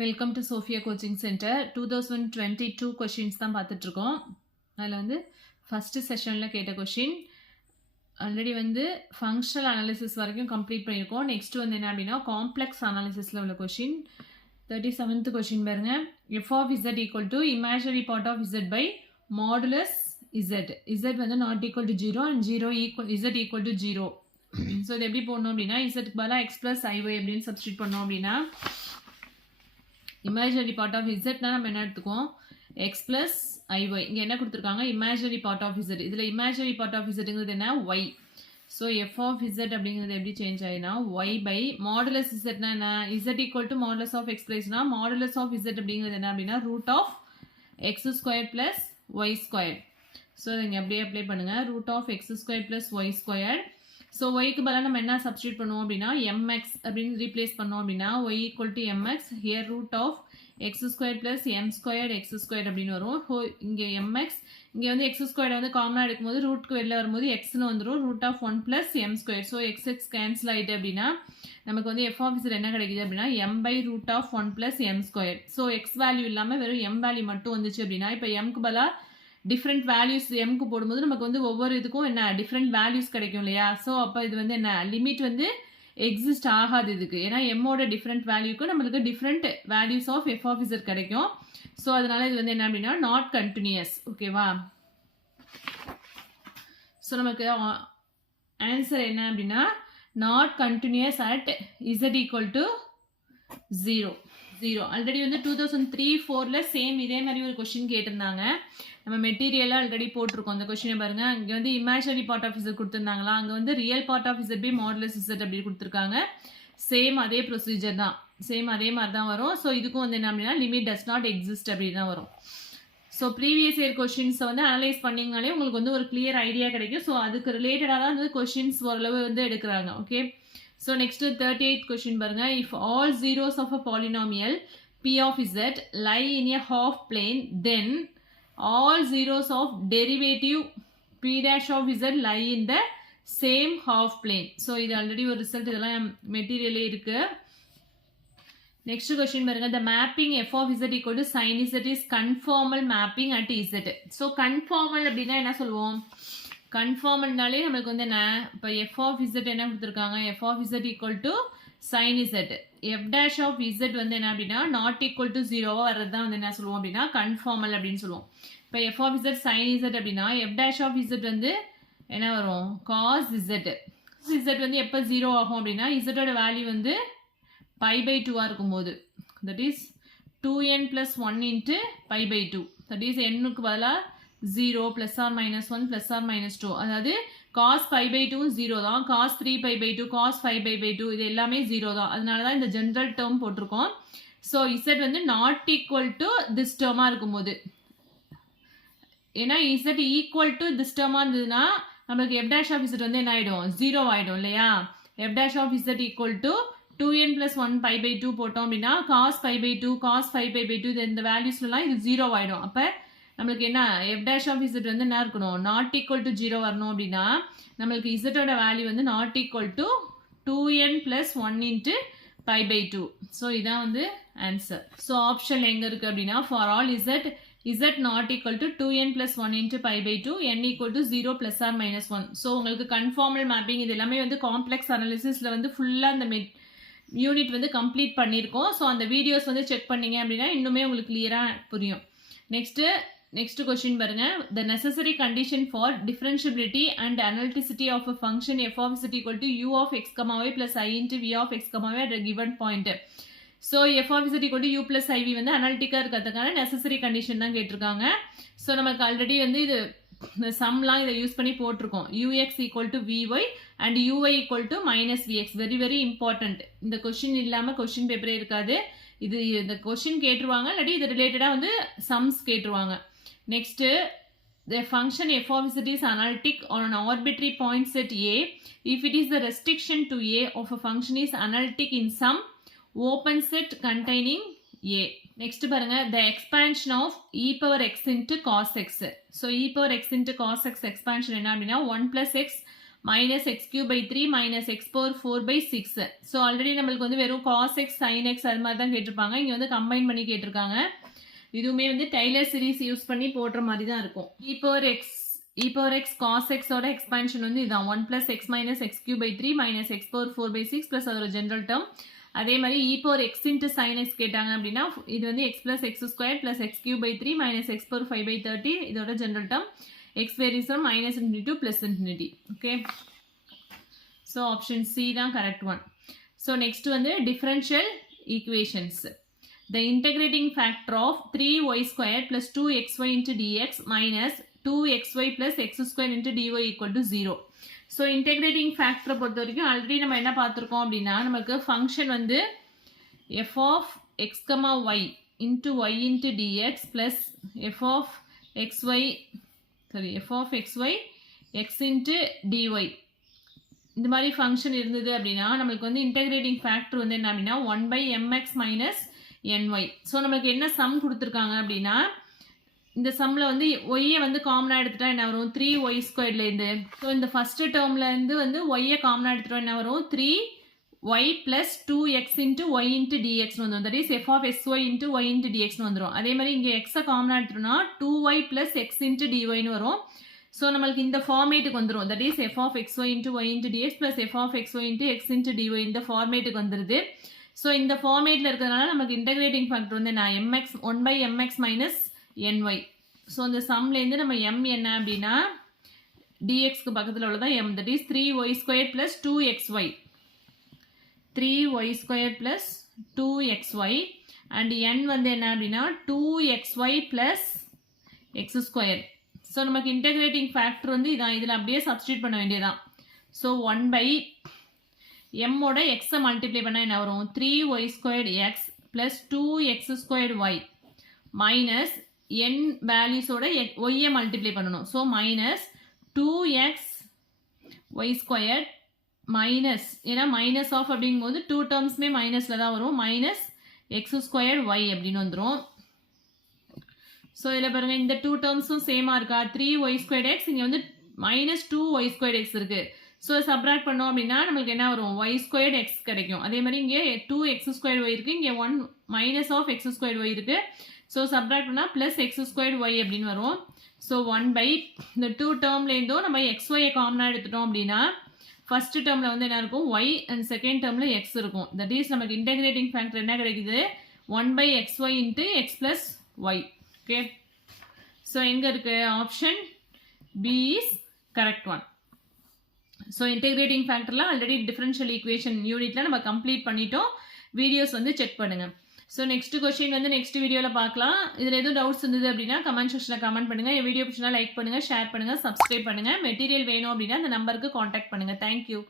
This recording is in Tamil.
Welcome to Sofia coaching centre 2022 questions தான் பார்த்துட்ருக்கோம். அதில் வந்து ஃபஸ்ட்டு செஷனில் கேட்ட கொஷின் ஆல்ரெடி வந்து ஃபங்க்ஷனல் அனாலிசிஸ் வரைக்கும் கம்ப்ளீட் பண்ணியிருக்கோம். நெக்ஸ்ட் வந்து என்ன அப்படின்னா காம்ப்ளெக்ஸ் அனாலிசிஸில் உள்ள கொஷின் 37th கொஷின் பாருங்க. F of z equal to imaginary part of z by modulus z. Z வந்து not equal to 0 and 0 equal z equal to 0. So இது எப்படி போடணும் அப்படின்னா இசட்க்கு பதிலாக எக்ஸ் ப்ளஸ் ஐஒய் அப்படின்னு சப்ஸ்டியூட் பண்ணோம் அப்படின்னா இமேஜினரி பார்ட் ஆஃப் இசட்னா நம்ம என்ன எடுத்துக்கோம் எக்ஸ் பிளஸ் ஐஒய். இங்கே என்ன கொடுத்துருக்காங்க இமேஜினரி பார்ட் ஆஃப் இசட். இதில் இமேஜினரி பார்ட் ஆஃப் இசட்டுங்கிறது என்ன y. So f of z அப்படிங்கிறது எப்படி சேஞ்ச் ஆகினா ஒய் பை மாடுலஸ் இசட்னா என்ன z equal to modulus of x பிளஸ்னா மாடுலஸ் ஆஃப் இசட் அப்படிங்கிறது என்ன அப்படின்னா root of x square plus y square. So இங்கே அப்படியே அப்ளை பண்ணுங்கள் root of x square plus y square. So ஒய்க்கு பதிலாக நம்ம என்ன சப்ஸ்டியூட் பண்ணுவோம் அப்படின்னா எம்எக்ஸ் அப்படின்னு ரீப்ளேஸ் பண்ணோம் அப்படின்னா y equal to m x here root of x square plus m square x square அப்படின்னு வரும். இங்கே எம்எக்ஸ் இங்கே வந்து எக்ஸ் ஸ்கொயர் வந்து காமனாக எடுக்கும்போது ரூட்க்கு வெளில வரும்போது எக்ஸ்னு வந்துடும் root of 1 plus m square. So x x cancel ஆகிட்டு அப்படின்னா நமக்கு வந்து எஃப் ஆஃப் இசட் என்ன கிடைக்குது அப்படின்னா m by root of 1 plus m square. So x value இல்லாமல் வெறும் எம் வேல்யூ மட்டும் வந்துச்சு அப்படின்னா இப்போ எம்க்கு பதிலாக டிஃப்ரெண்ட் வேல்யூஸ் எம்க்கு போடும்போது நமக்கு வந்து ஒவ்வொரு இதுக்கும் என்ன டிஃப்ரெண்ட் வேல்யூஸ் கிடைக்கும் இல்லையா. ஸோ அப்போ இது வந்து என்ன லிமிட் வந்து எக்ஸிஸ்ட் ஆகாது இதுக்கு. ஏன்னா எம்மோட டிஃப்ரெண்ட் வேல்யூக்கு நம்மளுக்கு different values of f of z கிடைக்கும். ஸோ அதனால இது வந்து என்ன அப்படின்னா நாட் கண்டினியூஸ். ஓகேவா. ஸோ நமக்கு ஆன்சர் என்ன அப்படின்னா not continuous at z equal to 0. Already வந்து 2003-4ல் சேம் இதே மாதிரி ஒரு கொஸ்டின் கேட்டிருந்தாங்க. நம்ம மெட்டீரியலாக ஆல்ரெடி போட்டிருக்கோம் அந்த கொஸ்டினை பாருங்க. அங்கே வந்து இமேஜினரி பார்ட் ஆஃப் இசட் கொடுத்துருந்தாங்களா, அங்கே வந்து real part of z by modulus z அப்படி கொடுத்துருக்காங்க. சேம் அதே ப்ரொசீஜர் தான், சேம் அதே மாதிரி தான் வரும். ஸோ இதுக்கும் வந்து என்ன அப்படின்னா லிமிட் டஸ் நாட் எக்ஸிஸ்ட் அப்படி தான் வரும். ஸோ ப்ரீவியஸ் இயர் கொஸ்டின்ஸை வந்து அனலைஸ் பண்ணிங்கனாலே உங்களுக்கு வந்து ஒரு கிளியர் ஐடியா கிடைக்கும். ஸோ அதுக்கு ரிலேட்டடாக தான் வந்து கொஸ்டின்ஸ் ஓரளவு வந்து எடுக்கிறாங்க. Okay. So next 38th question பாருங்க. If all zeros of a polynomial p of z lie in a half plane, then all zeros of derivative p dash of z lie in the same half plane. So இது already ஒரு ரிசல்ட் இதெல்லாம் மெட்டீரியலே இருக்கு. நெக்ஸ்ட் கொஸ்டின் பாருங்க. The mapping f of z equal to sin z is conformal mapping at z. So conformal அப்படின்னா என்ன சொல்லுவோம் கன்ஃபார்ம்னாலே நம்மளுக்கு வந்து என்ன இப்போ எஃப் ஆஃப் இசட் என்ன கொடுத்துருக்காங்க f of z equal to sine z. F dash of z வந்து என்ன அப்படின்னா நாட் ஈக்குவல் டு 0வாக வர்றது தான் வந்து என்ன சொல்லுவோம் அப்படின்னா கன்ஃபார்மல் அப்படின்னு சொல்லுவோம். இப்போ f of z sine z அப்படின்னா எஃப் டேஷ் ஆஃப் இசட் வந்து என்ன வரும் காஸ் இசட். இசட் வந்து எப்போ 0 ஆகும் அப்படின்னா இசட்டோட வேல்யூ வந்து π/2 இருக்கும்போது that is 2n + 1 × π/2 that is n-க்கு பதிலாக 0 + or -1 + or -2. அதாவது cos π/2 0 தான், cos 3π/2 cos 5π/2 இது எல்லாமே 0 தான். அதனால தான் இந்த ஜென்ரல் டேர்ம் போட்டிருக்கோம். ஸோ இசட் வந்து நாட் ஈக்குவல் டு திஸ் டேர்மாக இருக்கும்போது, ஏன்னா இசட் ஈக்குவல் டு திஸ் டேர்மாக இருந்ததுன்னா நம்மளுக்கு எஃப் டேஷ் ஆஃப் இசட் வந்து என்ன ஆகிடும் 0 ஆகிடும் இல்லையா. F dash of z equal to 2n + 1 π/2 போட்டோம் அப்படின்னா cos π/2 cos 5π/2 இந்த வேல்யூஸ்லாம் இது 0 ஆகிடும். அப்போ நம்மளுக்கு என்ன எஃப் டேஷ் ஆஃப் இசட் வந்து என்ன இருக்கணும் நாட் ஈக்குவல் டு 0 வரணும் அப்படின்னா நம்மளுக்கு இசட்டோட வேல்யூ வந்து not equal to 2n + 1 × π/2. So இதான் வந்து ஆன்சர். ஸோ ஆப்ஷன் எங்கே இருக்குது அப்படின்னா for all z not equal to 2n + 1 × π/2 n equal to 0 + or -1. So உங்களுக்கு கன்ஃபார்மல் மேப்பிங் இது எல்லாமே வந்து காம்ப்ளெக்ஸ் அனாலிசிஸில் வந்து ஃபுல்லாக அந்த யூனிட் வந்து கம்ப்ளீட் பண்ணியிருக்கோம். ஸோ அந்த வீடியோஸ் வந்து செக் பண்ணீங்க அப்படின்னா இன்னுமே உங்களுக்கு கிளியராக புரியும். நெக்ஸ்ட் கொஸ்டின் பாருங்க. The necessary condition for differentiability and analyticity of a function f of z equal to u of x, y plus I into v of x, y at a given point. So f of z equal to u plus iv வந்து அனாலிட்டிக்காக இருக்கிறதுக்கான நெசசரி கண்டிஷன் தான் கேட்டிருக்காங்க. ஸோ நமக்கு ஆல்ரெடி வந்து இது சம்லாம் இதை யூஸ் பண்ணி போட்டிருக்கோம். ux equal to vy and uy equal to -vx. Very very important. இந்த கொஸ்டின் இல்லாமல் கொஸ்டின் பேப்பரே இருக்காது. இது இந்த கொஸ்டின் கேட்டுருவாங்க இல்லாட்டி இது ரிலேட்டடாக வந்து sums கேட்டுருவாங்க. Next, the function f of z is analytic on an arbitrary point set A if it is the restriction to A of a function is analytic in some open set containing A. Next பாருங்க, the expansion of e power x into cos x. So e power x into cos x expansion என்ன அப்படின்னா 1 + x minus x cube by 3 minus x power 4 by 6. So already நம்மளுக்கு வந்து வெறும் cos x sin x அது மாதிரி தான் கேட்டிருப்பாங்க. இங்கே வந்து கம்பைன் பண்ணி கேட்டிருக்காங்க. இதுவுமே வந்து டெய்லர் சீரிஸ் யூஸ் பண்ணி போடுற மாதிரி தான் இருக்கும். e power x cos x ஓட எக்ஸ்பான்ஷன் வந்து இதான் 1 plus x minus x cube by 3 minus x power 4 by 6 plus அதோட ஜென்ரல் டேர்ம். அதே மாதிரி e power x into sin x கேட்டாங்க அப்படின்னா இது வந்து x plus x square plus x cube by 3 minus x power 5 by 30 இதோட general term. x varies from minus infinity to plus infinity. Okay. So option C தான் correct one. So next வந்து differential equations. The integrating factor of 3y square plus 2xy into dx minus 2xy plus x square into dy equal to 0. So integrating ஃபேக்டரை பொறுத்த வரைக்கும் ஆல்ரெடி நம்ம என்ன பார்த்துருக்கோம் அப்படின்னா நமக்கு ஃபங்க்ஷன் வந்து f of x comma y into y into d x plus f of x y x into d y இந்த மாதிரி ஃபங்க்ஷன் இருந்தது அப்படின்னா நம்மளுக்கு வந்து இன்டெகிரேட்டிங் ஃபேக்டர் வந்து என்ன அப்படின்னா 1/mx மைனஸ் என்ஒய். ஸோ நம்மளுக்கு என்ன சம் கொடுத்துருக்காங்க அப்படின்னா இந்த சம்மில் வந்து ஒய்யை வந்து காமனாக எடுத்துட்டா என்ன வரும் 3y ஸ்கொயர்லேருந்து. ஸோ இந்த ஃபஸ்ட்டு டேர்ம்லேருந்து வந்து ஒய்யை காமனாக எடுத்துட்டா என்ன வரும் 3y plus 2x into y into டிஎக்ஸ்னு வந்துடும். That is f of x y into y into டிஎக்ஸ்னு வந்துடும். அதே மாதிரி இங்கே எக்ஸை காமனாக எடுத்துட்டோம்னா 2y ப்ளஸ் எக்ஸ் இன்ட்டு டிஒய்னு வரும். ஸோ நம்மளுக்கு இந்த ஃபார்மேட்டுக்கு வந்துடும். That is f of x y into y into d x plus f of x y into x into d y இந்த ஃபார்மேட்டுக்கு வந்துடுது. ஸோ இந்த ஃபார்மேட்டில் இருக்கிறதுனால நமக்கு இன்டெகிரேட்டிங் ஃபேக்டர் வந்து நான் mx 1/mx minus ny. So இந்த சம்லேருந்து நம்ம m என்ன அப்படின்னா dxக்கு பக்கத்தில் உள்ளதான் m. That is 3y square plus 2xy 3y square plus 2xy and n வந்து என்ன அப்படின்னா 2xy plus X square. So நமக்கு இன்டெகிரேட்டிங் ஃபேக்டர் வந்து இதான். இதில் அப்படியே சப்ஸ்டியூட் பண்ண வேண்டியதான். ஸோ 1/m ஓட எக்ஸை மல்டிப்ளை பண்ணால் என்ன வரும் 3y squared x plus 2x squared y minus n வேல்யூஸோட ஒய்யை மல்டிப்ளை பண்ணணும். So minus 2x y square minus ஏன்னா மைனஸ் ஆஃப் அப்படிங்கும்போது 2 டேர்ம்ஸுமே மைனஸில் தான் வரும் மைனஸ் எக்ஸ் ஸ்கொயர் ஒய் அப்படின்னு வந்துடும். ஸோ இதில் பாருங்கள் இந்த 2 டேர்ம்ஸும் சேமாக இருக்கா 3y ஸ்கொயர் எக்ஸ் இங்கே வந்து மைனஸ் 2y ஸ்கொயர் எக்ஸ் இருக்குது. ஸோ சப்ராக்ட் பண்ணோம் அப்படின்னா நம்மளுக்கு என்ன வரும் y ஸ்கொயர்டு எக்ஸ் கிடைக்கும். அதே மாதிரி இங்கே 2x ஸ்கொயர் ஒய் இருக்குது. இங்கே 1 minus of x square y இருக்குது. ஸோ சப்ராக்ட் பண்ணால் ப்ளஸ் எக்ஸ் ஸ்கொயர்டு ஒய் அப்படின்னு வரும். ஸோ 1/, இந்த 2 டேர்ம்லேருந்தும் நம்ம எக்ஸ்ஒயை காமனாக எடுத்துட்டோம் அப்படின்னா ஃபஸ்ட்டு டேர்மில் வந்து என்ன இருக்கும் ஒய் அண்ட் செகண்ட் டேர்மில் எக்ஸ் இருக்கும். தட் இஸ் நமக்கு இன்டெகிரேட்டிங் ஃபேக்டர் என்ன கிடைக்குது 1/xy into x plus y. Okay. So எங்கே இருக்குது option b is correct one. So integrating ஃபேக்டர்லாம் ஆல்ரெடி டிஃபரன்ஷியல் ஈக்குவேஷன் யூனிட்டில் நம்ம கம்ப்ளீட் பண்ணிட்டோம். வீடியோஸ் வந்து செக் பண்ணுங்கள். ஸோ நெக்ஸ்ட் கொஸ்டின் வந்து நெக்ஸ்ட் வீடியோவில் பார்க்கலாம். இதில் எதுவும் டவுட்ஸ் இருந்தது அப்படின்னா கமெண்ட் செக்ஷனில் கமெண்ட் பண்ணுங்கள். என் வீடியோ பிடிச்சினா லைக் பண்ணுங்கள், ஷேர் பண்ணுங்கள், சப்ஸ்கிரைப் பண்ணுங்கள். மெட்டீரியல் வேணும் அப்படின்னா அந்த நம்பருக்கு காண்டாக்ட் பண்ணுங்கள். தேங்க்யூ.